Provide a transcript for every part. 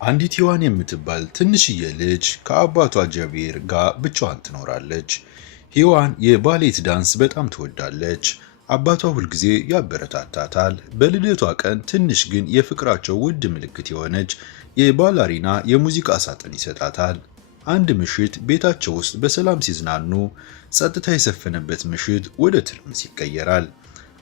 አንዲት ሔዋን የምትባል ትንሽዬ ልጅ ከአባቷ ጃቤር ጋር ብቻዋን ትኖራለች። ሔዋን የባሌት ዳንስ በጣም ትወዳለች። አባቷ ሁልጊዜ ያበረታታታል። በልደቷ ቀን ትንሽ ግን የፍቅራቸው ውድ ምልክት የሆነች የባላሪና የሙዚቃ ሳጥን ይሰጣታል። አንድ ምሽት ቤታቸው ውስጥ በሰላም ሲዝናኑ፣ ጸጥታ የሰፈነበት ምሽት ወደ ትርምስ ይቀየራል።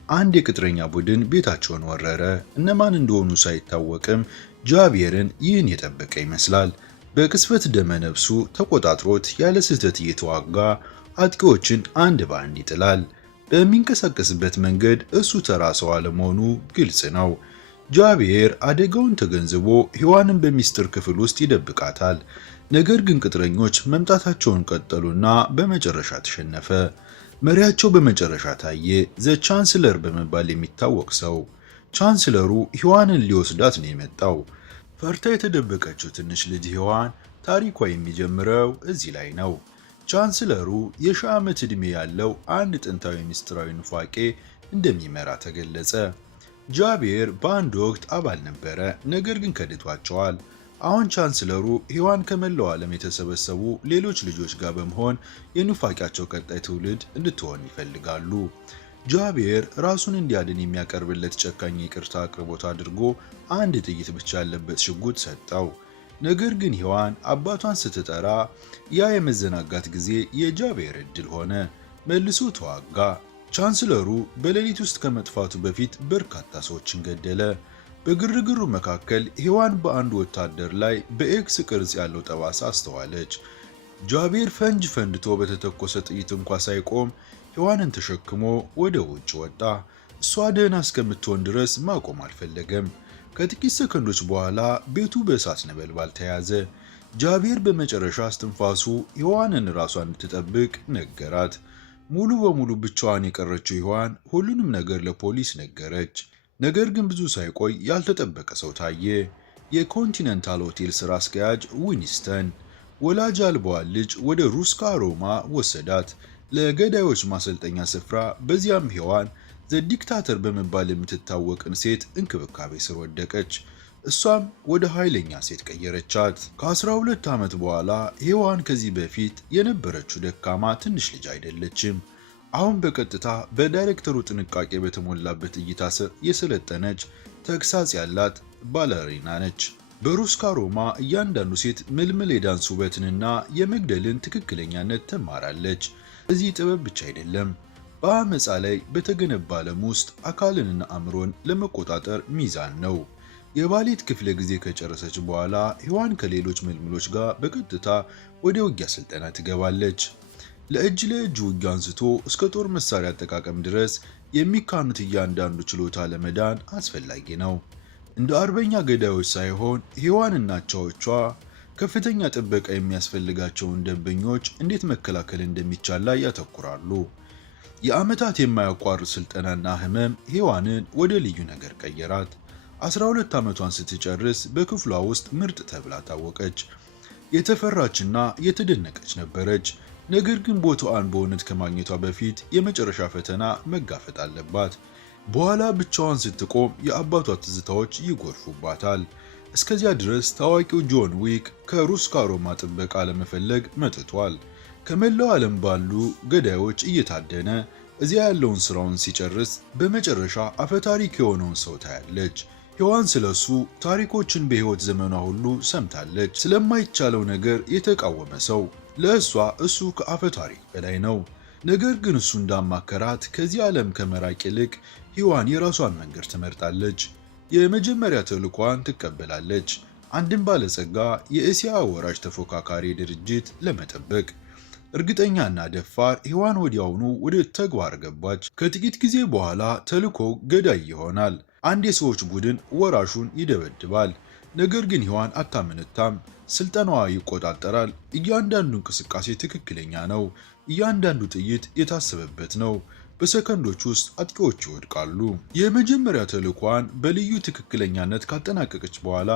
አንድ የቅጥረኛ ቡድን ቤታቸውን ወረረ። እነማን እንደሆኑ ሳይታወቅም ጃቪየርን ይህን የጠበቀ ይመስላል። በቅስፈት ደመ ነፍሱ ተቆጣጥሮት ያለ ስህተት እየተዋጋ አጥቂዎችን አንድ በአንድ ይጥላል። በሚንቀሳቀስበት መንገድ እሱ ተራ ሰው አለመሆኑ ግልጽ ነው። ጃቪየር አደጋውን ተገንዝቦ ሔዋንን በሚስጥር ክፍል ውስጥ ይደብቃታል። ነገር ግን ቅጥረኞች መምጣታቸውን ቀጠሉና በመጨረሻ ተሸነፈ። መሪያቸው በመጨረሻ ታየ። ዘ ቻንስለር በመባል የሚታወቅ ሰው። ቻንስለሩ ሔዋንን ሊወስዳት ነው የመጣው። ፈርታ የተደበቀችው ትንሽ ልጅ ሔዋን ታሪኳ የሚጀምረው እዚህ ላይ ነው። ቻንስለሩ የሺህ ዓመት ዕድሜ ያለው አንድ ጥንታዊ ምስጢራዊ ኑፋቄ እንደሚመራ ተገለጸ። ጃቤር በአንድ ወቅት አባል ነበረ፣ ነገር ግን ከድቷቸዋል። አሁን ቻንስለሩ ሔዋን ከመላው ዓለም የተሰበሰቡ ሌሎች ልጆች ጋር በመሆን የኑፋቂያቸው ቀጣይ ትውልድ እንድትሆን ይፈልጋሉ። ጃቤር ራሱን እንዲያድን የሚያቀርብለት ጨካኝ ይቅርታ አቅርቦት አድርጎ አንድ ጥይት ብቻ ያለበት ሽጉጥ ሰጠው። ነገር ግን ሔዋን አባቷን ስትጠራ ያ የመዘናጋት ጊዜ የጃቤር ዕድል ሆነ። መልሶ ተዋጋ። ቻንስለሩ በሌሊት ውስጥ ከመጥፋቱ በፊት በርካታ ሰዎችን ገደለ። በግርግሩ መካከል ሔዋን በአንድ ወታደር ላይ በኤክስ ቅርጽ ያለው ጠባሳ አስተዋለች። ጃቤር ፈንጅ ፈንድቶ በተተኮሰ ጥይት እንኳ ሳይቆም ሔዋንን ተሸክሞ ወደ ውጭ ወጣ። እሷ ደህና እስከምትሆን ድረስ ማቆም አልፈለገም። ከጥቂት ሰከንዶች በኋላ ቤቱ በእሳት ነበልባል ተያዘ። ጃቤር በመጨረሻ እስትንፋሱ ሔዋንን ራሷን እንድትጠብቅ ነገራት። ሙሉ በሙሉ ብቻዋን የቀረችው ሔዋን ሁሉንም ነገር ለፖሊስ ነገረች። ነገር ግን ብዙ ሳይቆይ ያልተጠበቀ ሰው ታየ። የኮንቲኔንታል ሆቴል ስራ አስኪያጅ ዊንስተን ወላጅ አልባዋን ልጅ ወደ ሩስካ ሮማ ወሰዳት፣ ለገዳዮች ማሰልጠኛ ስፍራ። በዚያም ሔዋን ዘ ዲክታተር በመባል የምትታወቅን ሴት እንክብካቤ ስር ወደቀች። እሷም ወደ ኃይለኛ ሴት ቀየረቻት። ከ12 ዓመት በኋላ ሔዋን ከዚህ በፊት የነበረችው ደካማ ትንሽ ልጅ አይደለችም። አሁን በቀጥታ በዳይሬክተሩ ጥንቃቄ በተሞላበት እይታ ስር የሰለጠነች ተግሳጽ ያላት ባለሪና ነች። በሩስካ ሮማ እያንዳንዱ ሴት ምልምል የዳንስ ውበትንና የመግደልን ትክክለኛነት ትማራለች። እዚህ ጥበብ ብቻ አይደለም፣ በአመፃ ላይ በተገነባ ዓለም ውስጥ አካልንና አእምሮን ለመቆጣጠር ሚዛን ነው። የባሌት ክፍለ ጊዜ ከጨረሰች በኋላ ሔዋን ከሌሎች ምልምሎች ጋር በቀጥታ ወደ ውጊያ ስልጠና ትገባለች። ለእጅ ውጊያ አንስቶ እስከ ጦር መሳሪያ አጠቃቀም ድረስ የሚካኑት እያንዳንዱ ችሎታ ለመዳን አስፈላጊ ነው። እንደ አርበኛ ገዳዮች ሳይሆን ሔዋንና አቻዎቿ ከፍተኛ ጥበቃ የሚያስፈልጋቸውን ደንበኞች እንዴት መከላከል እንደሚቻል ላይ ያተኩራሉ። የዓመታት የማያቋርጥ ስልጠናና ህመም ሔዋንን ወደ ልዩ ነገር ቀየራት። 12 ዓመቷን ስትጨርስ በክፍሏ ውስጥ ምርጥ ተብላ ታወቀች። የተፈራችና የተደነቀች ነበረች። ነገር ግን ቦታዋን በእውነት ከማግኘቷ በፊት የመጨረሻ ፈተና መጋፈጥ አለባት። በኋላ ብቻዋን ስትቆም የአባቷ ትዝታዎች ይጎርፉባታል። እስከዚያ ድረስ ታዋቂው ጆን ዊክ ከሩስካ ሮማ ጥበቃ ለመፈለግ መጥቷል። ከመላው ዓለም ባሉ ገዳዮች እየታደነ እዚያ ያለውን ስራውን ሲጨርስ በመጨረሻ አፈታሪክ የሆነውን ሰው ታያለች። ሔዋን ስለሱ ታሪኮችን በህይወት ዘመኗ ሁሉ ሰምታለች። ስለማይቻለው ነገር የተቃወመ ሰው ለእሷ እሱ ከአፈ ታሪክ በላይ ነው። ነገር ግን እሱ እንዳማከራት ከዚህ ዓለም ከመራቅ ይልቅ ሔዋን የራሷን መንገድ ትመርጣለች። የመጀመሪያ ተልዕኳን ትቀበላለች፣ አንድን ባለጸጋ የእስያ ወራጅ ተፎካካሪ ድርጅት ለመጠበቅ። እርግጠኛና ደፋር ሔዋን ወዲያውኑ ወደ ተግባር ገባች። ከጥቂት ጊዜ በኋላ ተልዕኮው ገዳይ ይሆናል። አንድ የሰዎች ቡድን ወራሹን ይደበድባል። ነገር ግን ሔዋን አታመነታም። ስልጠናዋ ይቆጣጠራል። እያንዳንዱ እንቅስቃሴ ትክክለኛ ነው። እያንዳንዱ ጥይት የታሰበበት ነው። በሰከንዶች ውስጥ አጥቂዎች ይወድቃሉ። የመጀመሪያ ተልዕኳን በልዩ ትክክለኛነት ካጠናቀቀች በኋላ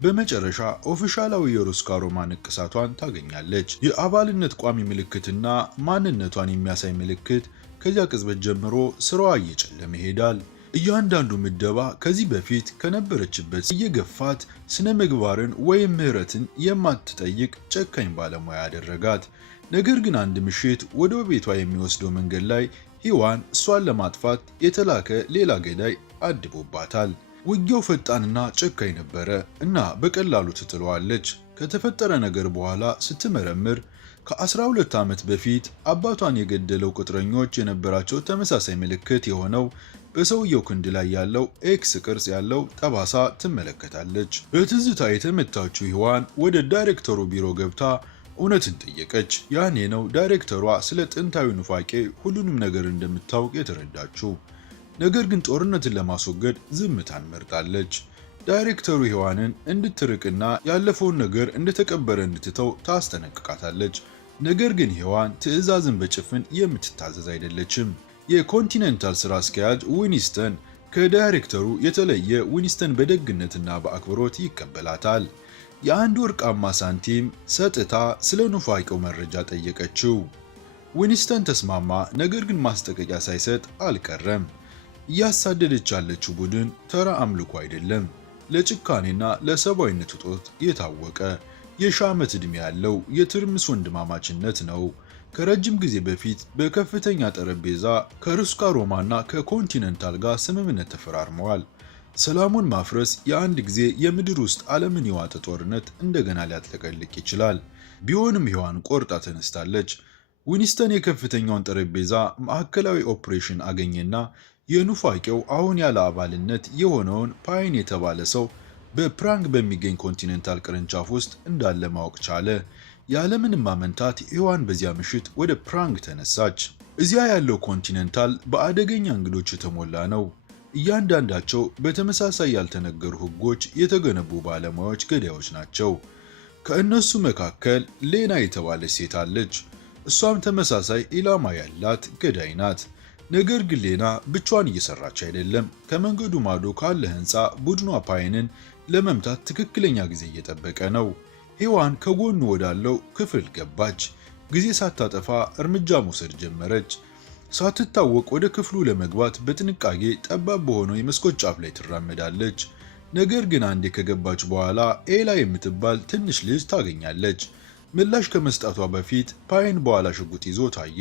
በመጨረሻ ኦፊሻላዊ የሩስካ ሮማ ንቅሳቷን ታገኛለች። የአባልነት ቋሚ ምልክትና ማንነቷን የሚያሳይ ምልክት። ከዚያ ቅጽበት ጀምሮ ስራዋ እየጨለመ ይሄዳል። እያንዳንዱ ምደባ ከዚህ በፊት ከነበረችበት እየገፋት ስነ ምግባርን ወይም ምህረትን የማትጠይቅ ጨካኝ ባለሙያ ያደረጋት። ነገር ግን አንድ ምሽት ወደ ቤቷ የሚወስደው መንገድ ላይ ሂዋን እሷን ለማጥፋት የተላከ ሌላ ገዳይ አድቦባታል። ውጊያው ፈጣንና ጨካኝ ነበረ እና በቀላሉ ትጥለዋለች። ከተፈጠረ ነገር በኋላ ስትመረምር ከ12 ዓመት በፊት አባቷን የገደለው ቅጥረኞች የነበራቸው ተመሳሳይ ምልክት የሆነው በሰውየው ክንድ ላይ ያለው ኤክስ ቅርጽ ያለው ጠባሳ ትመለከታለች። በትዝታ የተመታችው ሂዋን ወደ ዳይሬክተሩ ቢሮ ገብታ እውነትን ጠየቀች። ያኔ ነው ዳይሬክተሯ ስለ ጥንታዊ ኑፋቄ ሁሉንም ነገር እንደምታውቅ የተረዳችው። ነገር ግን ጦርነትን ለማስወገድ ዝምታን መርጣለች። ዳይሬክተሩ ሂዋንን እንድትርቅና ያለፈውን ነገር እንደተቀበረ እንድትተው ታስጠነቅቃታለች። ነገር ግን ሂዋን ትዕዛዝን በጭፍን የምትታዘዝ አይደለችም። የኮንቲኔንታል ስራ አስኪያጅ ዊኒስተን ከዳይሬክተሩ የተለየ ዊኒስተን በደግነትና በአክብሮት ይቀበላታል። የአንድ ወርቃማ ሳንቲም ሰጥታ ስለ ኑፋቄው መረጃ ጠየቀችው። ዊኒስተን ተስማማ። ነገር ግን ማስጠንቀቂያ ሳይሰጥ አልቀረም። እያሳደደች ያለችው ቡድን ተራ አምልኮ አይደለም። ለጭካኔና ለሰብአዊነት እጦት የታወቀ የሺህ ዓመት ዕድሜ ያለው የትርምስ ወንድማማችነት ነው። ከረጅም ጊዜ በፊት በከፍተኛ ጠረጴዛ ከሩስካ ሮማና ከኮንቲኔንታል ጋር ስምምነት ተፈራርመዋል። ሰላሙን ማፍረስ የአንድ ጊዜ የምድር ውስጥ ዓለምን የዋጠ ጦርነት እንደገና ሊያጥለቀልቅ ይችላል። ቢሆንም ሂዋን ቆርጣ ተነስታለች። ዊኒስተን የከፍተኛውን ጠረጴዛ ማዕከላዊ ኦፕሬሽን አገኘና የኑፋቄው አሁን ያለ አባልነት የሆነውን ፓይን የተባለ ሰው በፕራንግ በሚገኝ ኮንቲኔንታል ቅርንጫፍ ውስጥ እንዳለ ማወቅ ቻለ። ያለምንም ማመንታት ሂዋን በዚያ ምሽት ወደ ፕራንግ ተነሳች። እዚያ ያለው ኮንቲኔንታል በአደገኛ እንግዶች የተሞላ ነው። እያንዳንዳቸው በተመሳሳይ ያልተነገሩ ሕጎች የተገነቡ ባለሙያዎች ገዳዮች ናቸው። ከእነሱ መካከል ሌና የተባለች ሴት አለች። እሷም ተመሳሳይ ኢላማ ያላት ገዳይ ናት። ነገር ግን ሌና ብቻዋን እየሰራች አይደለም። ከመንገዱ ማዶ ካለ ህንፃ ቡድኗ ፓይንን ለመምታት ትክክለኛ ጊዜ እየጠበቀ ነው። ሂዋን ከጎኑ ወዳለው ክፍል ገባች። ጊዜ ሳታጠፋ እርምጃ መውሰድ ጀመረች። ሳትታወቅ ወደ ክፍሉ ለመግባት በጥንቃቄ ጠባብ በሆነው የመስኮት ጫፍ ላይ ትራመዳለች። ነገር ግን አንዴ ከገባች በኋላ ኤላ የምትባል ትንሽ ልጅ ታገኛለች። ምላሽ ከመስጠቷ በፊት ፓይን በኋላ ሽጉጥ ይዞ ታየ።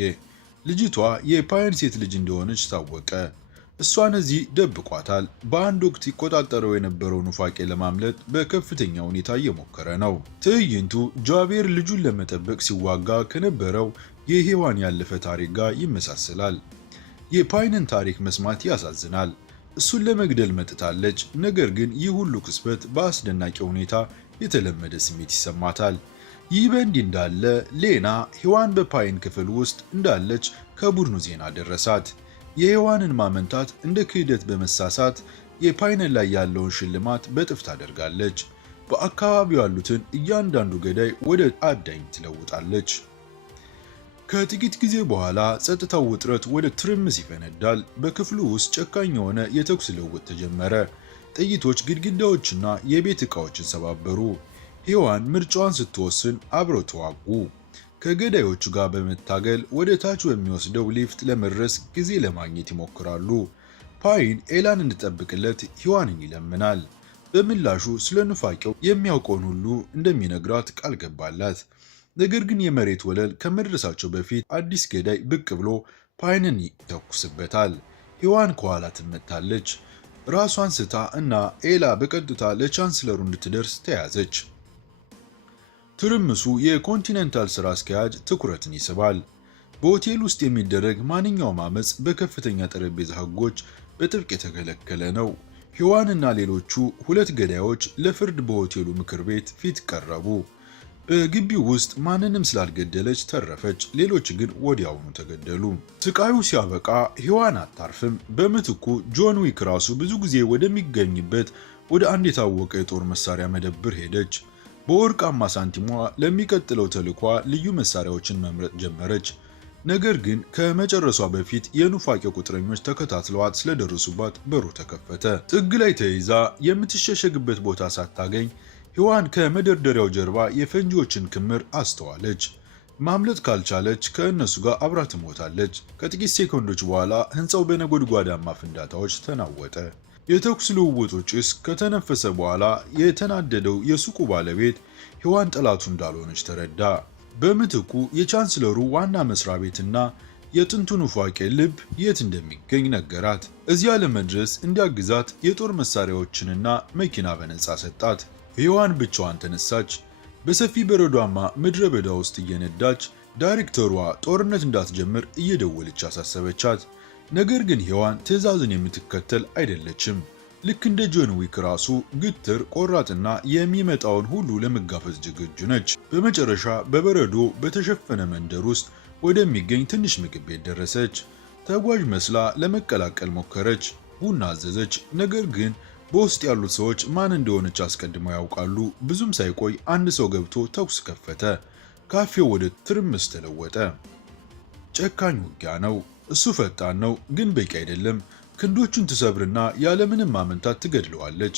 ልጅቷ የፓይን ሴት ልጅ እንደሆነች ታወቀ። እሷን እዚህ ደብቋታል። በአንድ ወቅት ይቆጣጠረው የነበረው ኑፋቄ ለማምለጥ በከፍተኛ ሁኔታ እየሞከረ ነው። ትዕይንቱ ጃቤር ልጁን ለመጠበቅ ሲዋጋ ከነበረው የሂዋን ያለፈ ታሪክ ጋር ይመሳሰላል። የፓይንን ታሪክ መስማት ያሳዝናል። እሱን ለመግደል መጥታለች። ነገር ግን ይህ ሁሉ ክስበት በአስደናቂ ሁኔታ የተለመደ ስሜት ይሰማታል። ይህ በእንዲህ እንዳለ ሌና ሂዋን በፓይን ክፍል ውስጥ እንዳለች ከቡድኑ ዜና ደረሳት። የሂዋንን ማመንታት እንደ ክህደት በመሳሳት የፓይንን ላይ ያለውን ሽልማት በጥፍ ታደርጋለች። በአካባቢው ያሉትን እያንዳንዱ ገዳይ ወደ አዳኝ ትለውጣለች። ከጥቂት ጊዜ በኋላ ጸጥታው ውጥረት ወደ ትርምስ ይፈነዳል። በክፍሉ ውስጥ ጨካኝ የሆነ የተኩስ ልውውጥ ተጀመረ። ጥይቶች ግድግዳዎችና የቤት ዕቃዎችን ሰባበሩ። ሂዋን ምርጫዋን ስትወስን አብረው ተዋጉ። ከገዳዮቹ ጋር በመታገል ወደ ታች በሚወስደው ሊፍት ለመድረስ ጊዜ ለማግኘት ይሞክራሉ። ፓይን ኤላን እንድጠብቅለት ሂዋንን ይለምናል። በምላሹ ስለ ኑፋቄው የሚያውቀውን ሁሉ እንደሚነግራት ቃል ገባላት። ነገር ግን የመሬት ወለል ከመድረሳቸው በፊት አዲስ ገዳይ ብቅ ብሎ ፓይንን ይተኩስበታል። ሂዋን ከኋላ ትመታለች። ራሷን ስታ እና ኤላ በቀጥታ ለቻንስለሩ እንድትደርስ ተያዘች። ትርምሱ የኮንቲኔንታል ስራ አስኪያጅ ትኩረትን ይስባል። በሆቴል ውስጥ የሚደረግ ማንኛውም አመጽ በከፍተኛ ጠረጴዛ ሕጎች በጥብቅ የተከለከለ ነው። ሂዋንና ሌሎቹ ሁለት ገዳዮች ለፍርድ በሆቴሉ ምክር ቤት ፊት ቀረቡ። በግቢው ውስጥ ማንንም ስላልገደለች ተረፈች። ሌሎች ግን ወዲያውኑ ተገደሉ። ስቃዩ ሲያበቃ ሂዋን አታርፍም። በምትኩ ጆን ዊክ ራሱ ብዙ ጊዜ ወደሚገኝበት ወደ አንድ የታወቀ የጦር መሳሪያ መደብር ሄደች። በወርቃማ ሳንቲሟ ለሚቀጥለው ተልኳ ልዩ መሳሪያዎችን መምረጥ ጀመረች። ነገር ግን ከመጨረሷ በፊት የኑፋቄው ቁጥረኞች ተከታትለዋት ስለደረሱባት በሩ ተከፈተ። ጥግ ላይ ተይዛ የምትሸሸግበት ቦታ ሳታገኝ ሂዋን ከመደርደሪያው ጀርባ የፈንጂዎችን ክምር አስተዋለች። ማምለጥ ካልቻለች ከእነሱ ጋር አብራ ትሞታለች። ከጥቂት ሴኮንዶች በኋላ ሕንፃው በነጎድጓዳማ ፍንዳታዎች ተናወጠ። የተኩስ ልውውጡ ጭስ ከተነፈሰ በኋላ የተናደደው የሱቁ ባለቤት ሔዋን ጠላቱ እንዳልሆነች ተረዳ። በምትኩ የቻንስለሩ ዋና መስሪያ ቤትና የጥንቱ ኑፋቄ ልብ የት እንደሚገኝ ነገራት። እዚያ ለመድረስ እንዲያግዛት የጦር መሳሪያዎችንና መኪና በነፃ ሰጣት። ሔዋን ብቻዋን ተነሳች። በሰፊ በረዷማ ምድረ በዳ ውስጥ እየነዳች ዳይሬክተሯ ጦርነት እንዳትጀምር እየደወለች አሳሰበቻት። ነገር ግን ሔዋን ትዕዛዝን የምትከተል አይደለችም። ልክ እንደ ጆን ዊክ ራሱ ግትር፣ ቆራጥና የሚመጣውን ሁሉ ለመጋፈጥ ዝግጁ ነች። በመጨረሻ በበረዶ በተሸፈነ መንደር ውስጥ ወደሚገኝ ትንሽ ምግብ ቤት ደረሰች። ተጓዥ መስላ ለመቀላቀል ሞከረች። ቡና አዘዘች። ነገር ግን በውስጥ ያሉት ሰዎች ማን እንደሆነች አስቀድመው ያውቃሉ። ብዙም ሳይቆይ አንድ ሰው ገብቶ ተኩስ ከፈተ። ካፌው ወደ ትርምስ ተለወጠ። ጨካኝ ውጊያ ነው። እሱ ፈጣን ነው፣ ግን በቂ አይደለም። ክንዶቹን ትሰብርና ያለምንም ማመንታት ትገድለዋለች።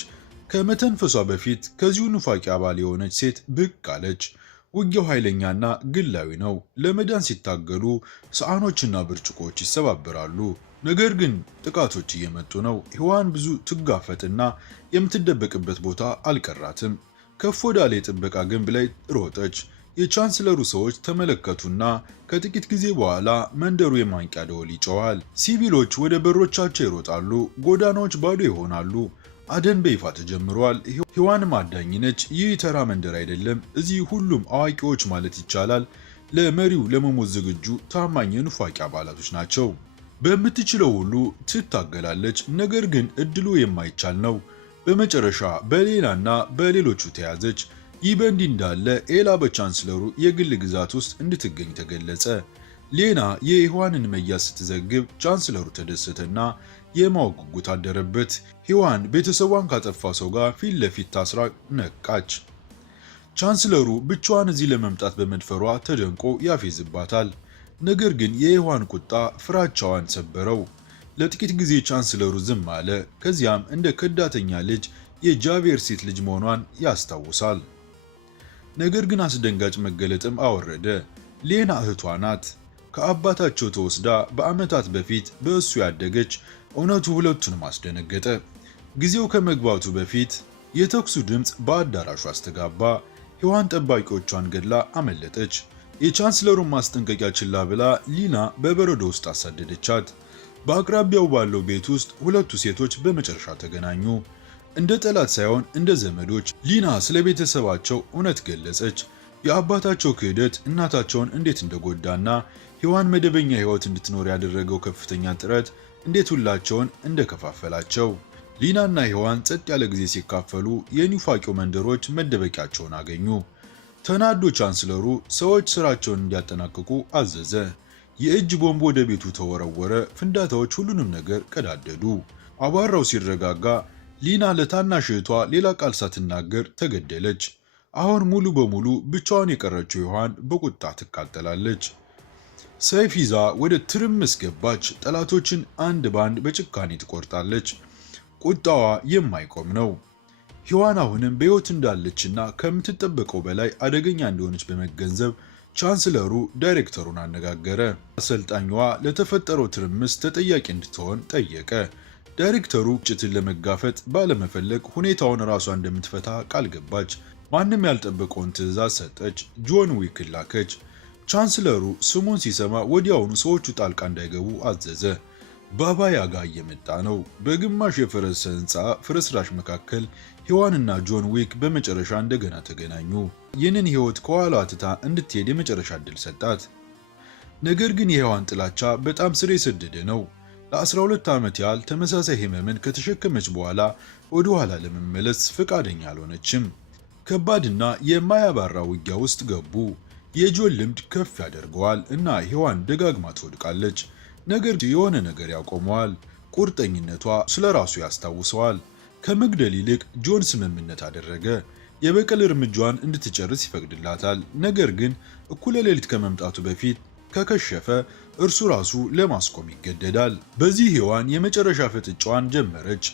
ከመተንፈሷ በፊት ከዚሁ ኑፋቂ አባል የሆነች ሴት ብቅ አለች። ውጊያው ኃይለኛና ግላዊ ነው። ለመዳን ሲታገሉ ሰዓኖችና ብርጭቆዎች ይሰባበራሉ። ነገር ግን ጥቃቶች እየመጡ ነው። ሔዋን ብዙ ትጋፈጥና የምትደበቅበት ቦታ አልቀራትም። ከፍ ወዳለ የጥበቃ ግንብ ላይ ሮጠች። የቻንስለሩ ሰዎች ተመለከቱና ከጥቂት ጊዜ በኋላ መንደሩ የማንቂያ ደወል ይጮዋል። ሲቪሎች ወደ በሮቻቸው ይሮጣሉ። ጎዳናዎች ባዶ ይሆናሉ። አደን በይፋ ተጀምሯል። ሔዋንም አዳኝ ነች። ይህ ተራ መንደር አይደለም። እዚህ ሁሉም አዋቂዎች ማለት ይቻላል ለመሪው ለመሞት ዝግጁ ታማኝ የኑፋቂ አባላቶች ናቸው። በምትችለው ሁሉ ትታገላለች። ነገር ግን እድሉ የማይቻል ነው። በመጨረሻ በሌናና በሌሎቹ ተያዘች። ይህ በእንዲህ እንዳለ ኤላ በቻንስለሩ የግል ግዛት ውስጥ እንድትገኝ ተገለጸ። ሌና የሔዋንን መያዝ ስትዘግብ ቻንስለሩ ተደሰተና የማወቅ ጉጉት አደረበት። ሔዋን ቤተሰቧን ካጠፋ ሰው ጋር ፊት ለፊት ታስራ ነቃች። ቻንስለሩ ብቻዋን እዚህ ለመምጣት በመድፈሯ ተደንቆ ያፌዝባታል። ነገር ግን የሔዋን ቁጣ ፍራቻዋን ሰበረው። ለጥቂት ጊዜ ቻንስለሩ ዝም አለ። ከዚያም እንደ ከዳተኛ ልጅ የጃቬር ሴት ልጅ መሆኗን ያስታውሳል። ነገር ግን አስደንጋጭ መገለጥም አወረደ። ሌና እህቷ ናት። ከአባታቸው ተወስዳ በዓመታት በፊት በእሱ ያደገች። እውነቱ ሁለቱንም አስደነገጠ። ጊዜው ከመግባቱ በፊት የተኩሱ ድምፅ በአዳራሹ አስተጋባ። ሔዋን ጠባቂዎቿን ገድላ አመለጠች። የቻንስለሩን ማስጠንቀቂያ ችላ ብላ ሊና በበረዶ ውስጥ አሳደደቻት። በአቅራቢያው ባለው ቤት ውስጥ ሁለቱ ሴቶች በመጨረሻ ተገናኙ። እንደ ጠላት ሳይሆን እንደ ዘመዶች። ሊና ስለ ቤተሰባቸው እውነት ገለጸች። የአባታቸው ክህደት እናታቸውን እንዴት እንደጎዳና ሔዋን መደበኛ ሕይወት እንድትኖር ያደረገው ከፍተኛ ጥረት እንዴት ሁላቸውን እንደከፋፈላቸው። ሊናና ሔዋን ጸጥ ያለ ጊዜ ሲካፈሉ የኑፋቂው መንደሮች መደበቂያቸውን አገኙ። ተናዶ ቻንስለሩ ሰዎች ስራቸውን እንዲያጠናቅቁ አዘዘ። የእጅ ቦምብ ወደ ቤቱ ተወረወረ። ፍንዳታዎች ሁሉንም ነገር ቀዳደዱ። አቧራው ሲረጋጋ ሊና ለታናሽ እህቷ ሌላ ቃል ሳትናገር ተገደለች። አሁን ሙሉ በሙሉ ብቻዋን የቀረችው ሔዋን በቁጣ ትቃጠላለች። ሰይፍ ይዛ ወደ ትርምስ ገባች። ጠላቶችን አንድ ባንድ በጭካኔ ትቆርጣለች። ቁጣዋ የማይቆም ነው። ሔዋን አሁንም በሕይወት እንዳለችና ከምትጠበቀው በላይ አደገኛ እንደሆነች በመገንዘብ ቻንስለሩ ዳይሬክተሩን አነጋገረ። አሰልጣኟ ለተፈጠረው ትርምስ ተጠያቂ እንድትሆን ጠየቀ። ዳይሬክተሩ ግጭትን ለመጋፈጥ ባለመፈለግ ሁኔታውን ራሷ እንደምትፈታ ቃል ገባች። ማንም ያልጠበቀውን ትዕዛዝ ሰጠች። ጆን ዊክን ላከች። ቻንስለሩ ስሙን ሲሰማ ወዲያውኑ ሰዎቹ ጣልቃ እንዳይገቡ አዘዘ። ባባ ያጋ እየመጣ ነው። በግማሽ የፈረሰ ሕንፃ ፍርስራሽ መካከል ሔዋንና ጆን ዊክ በመጨረሻ እንደገና ተገናኙ። ይህንን ሕይወት ከኋላ ትታ እንድትሄድ የመጨረሻ ዕድል ሰጣት። ነገር ግን የሔዋን ጥላቻ በጣም ስር የሰደደ ነው። ለ12 ዓመት ያህል ተመሳሳይ ህመምን ከተሸከመች በኋላ ወደ ኋላ ለመመለስ ፈቃደኛ አልሆነችም። ከባድና የማያባራ ውጊያ ውስጥ ገቡ። የጆን ልምድ ከፍ ያደርገዋል እና ሔዋን ደጋግማ ትወድቃለች። ነገር የሆነ ነገር ያቆመዋል። ቁርጠኝነቷ ስለ ራሱ ያስታውሰዋል። ከመግደል ይልቅ ጆን ስምምነት አደረገ። የበቀል እርምጃዋን እንድትጨርስ ይፈቅድላታል። ነገር ግን እኩለ ሌሊት ከመምጣቱ በፊት ከከሸፈ እርሱ ራሱ ለማስቆም ይገደዳል። በዚህ ሔዋን የመጨረሻ ፍጥጫዋን ጀመረች።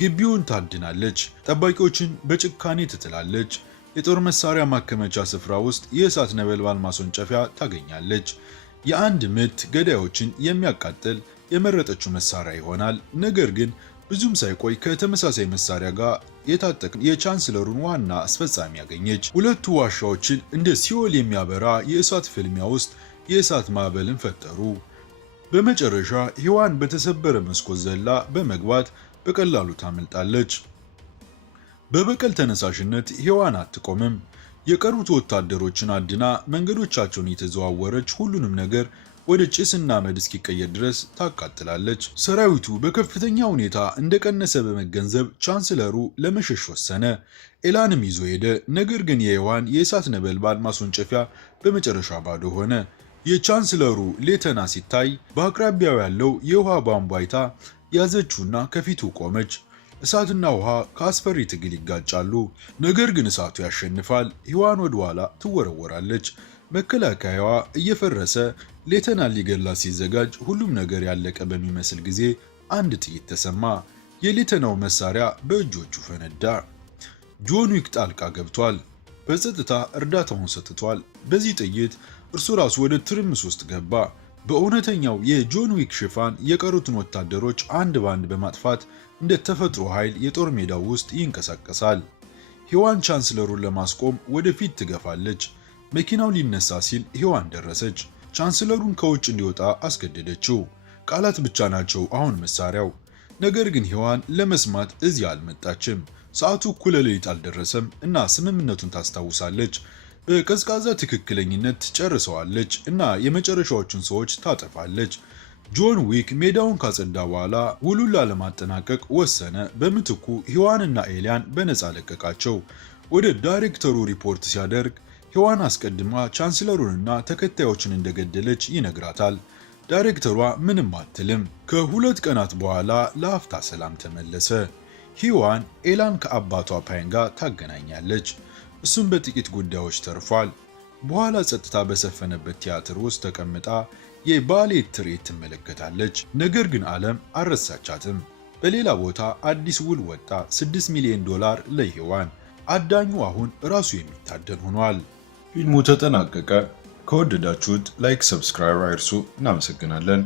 ግቢውን ታድናለች። ጠባቂዎችን በጭካኔ ትጥላለች። የጦር መሳሪያ ማከመቻ ስፍራ ውስጥ የእሳት ነበልባል ማስወንጨፊያ ታገኛለች። የአንድ ምት ገዳዮችን የሚያቃጥል የመረጠችው መሳሪያ ይሆናል። ነገር ግን ብዙም ሳይቆይ ከተመሳሳይ መሳሪያ ጋር የታጠቀ የቻንስለሩን ዋና አስፈጻሚ ያገኘች። ሁለቱ ዋሻዎችን እንደ ሲኦል የሚያበራ የእሳት ፍልሚያ ውስጥ የእሳት ማዕበልን ፈጠሩ። በመጨረሻ ሔዋን በተሰበረ መስኮት ዘላ በመግባት በቀላሉ ታመልጣለች። በበቀል ተነሳሽነት ሔዋን አትቆምም። የቀሩት ወታደሮችን አድና መንገዶቻቸውን የተዘዋወረች ሁሉንም ነገር ወደ ጭስና አመድ እስኪቀየር ድረስ ታቃጥላለች። ሰራዊቱ በከፍተኛ ሁኔታ እንደቀነሰ በመገንዘብ ቻንስለሩ ለመሸሽ ወሰነ። ኤላንም ይዞ ሄደ። ነገር ግን የሔዋን የእሳት ነበልባል ማስወንጨፊያ በመጨረሻ ባዶ ሆነ። የቻንስለሩ ሌተና ሲታይ በአቅራቢያው ያለው የውሃ ቧንቧ አይታ ያዘችውና ከፊቱ ቆመች። እሳትና ውሃ ከአስፈሪ ትግል ይጋጫሉ። ነገር ግን እሳቱ ያሸንፋል። ሔዋን ወደ ኋላ ትወረወራለች። መከላከያዋ እየፈረሰ ሌተናል ሊገላት ሲዘጋጅ ሁሉም ነገር ያለቀ በሚመስል ጊዜ አንድ ጥይት ተሰማ። የሌተናው መሳሪያ በእጆቹ ፈነዳ። ጆን ዊክ ጣልቃ ገብቷል። በጸጥታ እርዳታውን ሰጥቷል። በዚህ ጥይት እርሱ ራሱ ወደ ትርምስ ውስጥ ገባ። በእውነተኛው የጆን ዊክ ሽፋን የቀሩትን ወታደሮች አንድ ባንድ በማጥፋት እንደ ተፈጥሮ ኃይል የጦር ሜዳው ውስጥ ይንቀሳቀሳል። ሔዋን ቻንስለሩን ለማስቆም ወደፊት ትገፋለች። መኪናው ሊነሳ ሲል ሔዋን ደረሰች። ቻንስለሩን ከውጭ እንዲወጣ አስገደደችው። ቃላት ብቻ ናቸው አሁን መሳሪያው። ነገር ግን ሔዋን ለመስማት እዚህ አልመጣችም። ሰዓቱ እኩለ ሌሊት አልደረሰም እና ስምምነቱን ታስታውሳለች። በቀዝቃዛ ትክክለኝነት ጨርሰዋለች እና የመጨረሻዎቹን ሰዎች ታጠፋለች። ጆን ዊክ ሜዳውን ካጸዳ በኋላ ውሉን ላለማጠናቀቅ ወሰነ። በምትኩ ሔዋንና ኤሊያን በነፃ ለቀቃቸው። ወደ ዳይሬክተሩ ሪፖርት ሲያደርግ ሔዋን አስቀድማ ቻንስለሩንና ተከታዮችን እንደገደለች ይነግራታል። ዳይሬክተሯ ምንም አትልም። ከሁለት ቀናት በኋላ ለአፍታ ሰላም ተመለሰ። ሔዋን ኤላን ከአባቷ ፓይን ጋር ታገናኛለች። እሱም በጥቂት ጉዳዮች ተርፏል። በኋላ ጸጥታ በሰፈነበት ቲያትር ውስጥ ተቀምጣ የባሌት ትርኢት ትመለከታለች። ነገር ግን ዓለም አልረሳቻትም። በሌላ ቦታ አዲስ ውል ወጣ። $6 ሚሊዮን ለሔዋን። አዳኙ አሁን ራሱ የሚታደን ሆኗል። ፊልሙ ተጠናቀቀ። ከወደዳችሁት ላይክ፣ ሰብስክራይብ አይርሱ። እናመሰግናለን።